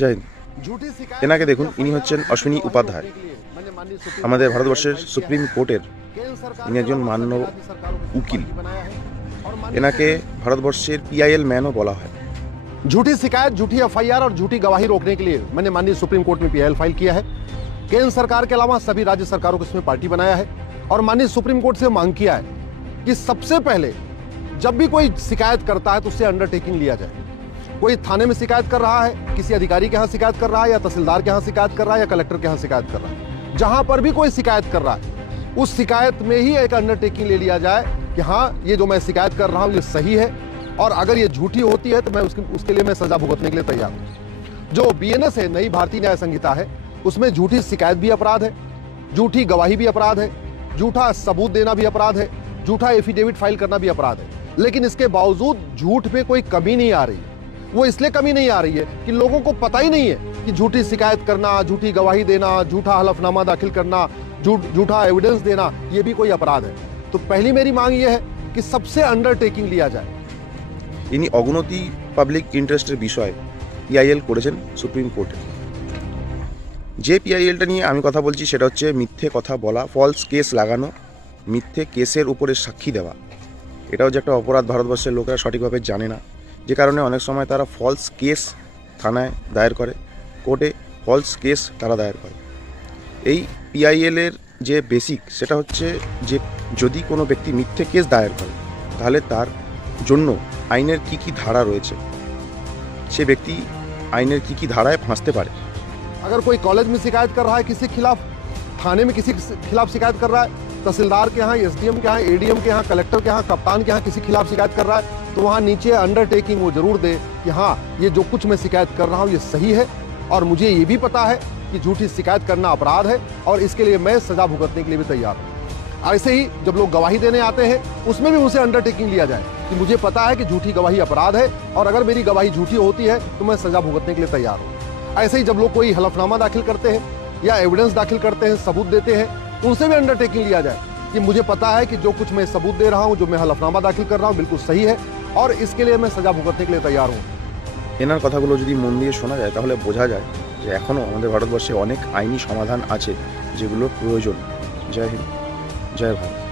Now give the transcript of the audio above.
জয় হিন্দ। এনাকে দেখুন, ইনি হচ্ছেন অশ্বিনী উপাধ্যায়, আমাদের ভারতবর্ষের সুপ্রিম কোর্টের ইনি একজন মান্য উকিল। এনাকে ভারতবর্ষের PIL ম্যানও বলা হয়। झूठी शिकायत, झूठी FIR और झूठी गवाही रोकने के लिए मैंने माननीय सुप्रीम कोर्ट में PIL फाइल किया है। केंद्र सरकार के अलावा सभी राज्य सरकारों को इसमें पार्टी बनाया है और माननीय सुप्रीम कोर्ट से मांग किया है कि सबसे पहले जब भी कोई शिकायत करता है तो उससे अंडरटेकिंग लिया जाए। कोई थाने में शिकायत कर रहा है, किसी अधिकारी के यहाँ शिकायत कर रहा है, या तहसीलदार के यहाँ शिकायत कर रहा है, या कलेक्टर के यहाँ शिकायत कर रहा है, जहां पर भी कोई शिकायत कर रहा है उस शिकायत में ही एक अंडरटेकिंग ले लिया जाए कि हाँ, ये जो मैं शिकायत कर रहा हूँ ये सही है, और अगर ये झूठी होती है तो मैं उसके लिए मैं सजा भुगतने के लिए तैयार हूँ। जो BNS है, नई भारतीय न्याय संहिता है, उसमें झूठी शिकायत भी अपराध है, झूठी गवाही भी अपराध है, झूठा सबूत देना भी अपराध है, झूठा एफिडेविट फाइल करना भी अपराध है। लेकिन इसके बावजूद झूठ पे कोई कमी नहीं आ रही है। वो इसलिए कमी नहीं आ रही है कि लोगों को पता ही नहीं है कि झूठी शिकायत करना, झूठी गवाही देना, झूठा हलफनामा दाखिल करना, झूठा एविडेंस देना, ये भी कोई अपराध है। तो पहली मेरी मांग ये है कि सबसे अंडरटेकिंग लिया जाए। ইনি অগুনতি পাবলিক ইন্টারেস্টের বিষয়ে PIL করেছেন সুপ্রিম কোর্টে। যে PILটা নিয়ে আমি কথা বলছি সেটা হচ্ছে মিথ্যে কথা বলা, ফলস কেস লাগানো, মিথ্যে কেসের উপরে সাক্ষী দেওয়া। এটাও যে একটা অপরাধ ভারতবর্ষের লোকেরা সঠিকভাবে জানে না, যে কারণে অনেক সময় তারা ফলস কেস থানায় দায়ের করে, কোর্টে ফলস কেস তারা দায়ের করে। এই PIL-এর যে বেসিক সেটা হচ্ছে যে যদি কোনো ব্যক্তি মিথ্যে কেস দায়ের করে তাহলে তার জন্য আইনের কি কি ধারা রয়েছে, সে ব্যক্তি আইনের কি কি ধারায় ফাঁসতে পারে। अगर कोई कॉलेज में शिकायत कर रहा है किसी के खिलाफ, थाने में किसी के खिलाफ शिकायत कर रहा है, तहसीलदार के यहाँ, SDM के यहाँ, ADM के यहाँ, कलेक्टर के यहाँ, कप्तान के यहाँ किसी के खिलाफ शिकायत कर रहा है, तो वहाँ नीचे अंडरटेकिंग वो जरूर दे कि हाँ, ये जो कुछ मैं शिकायत कर रहा हूँ ये सही है, और मुझे ये भी पता है कि झूठी शिकायत करना अपराध है, और इसके लिए मैं सजा भुगतने के लिए भी तैयार हूँ। ऐसे ही जब लोग गवाही देने आते हैं उसमें भी उनसे अंडरटेकिंग लिया जाए कि मुझे पता है कि झूठी गवाही अपराध है, और अगर मेरी गवाही झूठी होती है तो मैं सजा भुगतने के लिए तैयार हूँ। ऐसे ही जब लोग कोई हलफनामा दाखिल करते हैं या एविडेंस दाखिल करते हैं, सबूत देते हैं, उनसे भी अंडरटेकिंग लिया जाए कि मुझे पता है कि जो कुछ मैं सबूत दे रहा हूँ, जो मैं हलफनामा दाखिल कर रहा हूँ बिल्कुल सही है, और इसके लिए मैं सजा भुगतने के लिए तैयार हूँ। এনার কথাগুলো যদি মন দিয়ে শোনা যায় তাহলে বোঝা যায় যে এখনও আমাদের ভারতবর্ষে অনেক আইনি সমাধান আছে যেগুলোর প্রয়োজন। জয় হিন্দ, জয় ভারত।